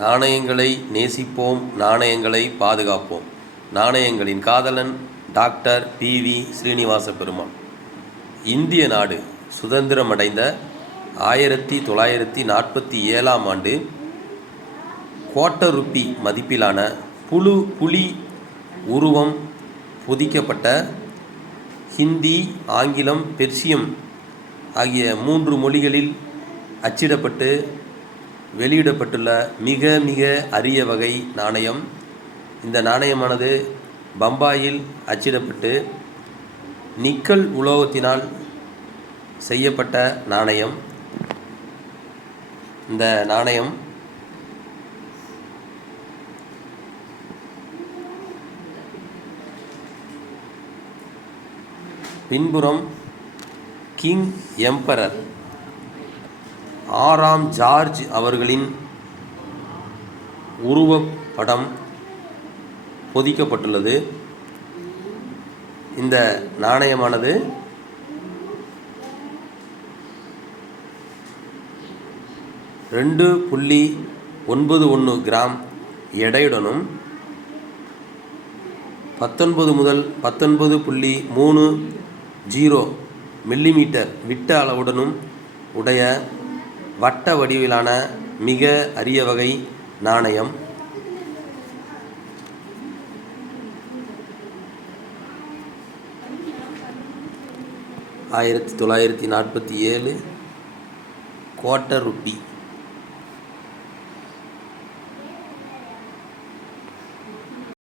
நாணயங்களை நேசிப்போம், நாணயங்களை பாதுகாப்போம். நாணயங்களின் காதலன் டாக்டர் பி.வி. ஸ்ரீனிவாச பெருமாள். இந்திய நாடு சுதந்திரமடைந்த 1947ஆம் ஆண்டு குவார்ட்டர் ருப்பி மதிப்பிலான புலி உருவம் பொதிக்கப்பட்ட ஹிந்தி, ஆங்கிலம், பெர்சியம் ஆகிய 3 மொழிகளில் அச்சிடப்பட்டு வெளியிடப்பட்டுள்ள மிக மிக அரிய வகை நாணயம். இந்த நாணயமானது பம்பாயில் அச்சிடப்பட்டு நிக்கல் உலோகத்தினால் செய்யப்பட்ட நாணயம். இந்த நாணயம் பின்புறம் கிங் எம்பரர் 6ஆம் ஜார்ஜ் அவர்களின் உருவப்படம் பொதிக்கப்பட்டுள்ளது. இந்த நாணயமானது 2.91 கிராம் எடையுடனும் 19 முதல் 19.30 மில்லிமீட்டர் விட்ட அளவுடனும் உடைய வட்ட வடிவிலான மிக அரிய வகை நாணயம். $1947 குவார்ட்டர் ருப்பி.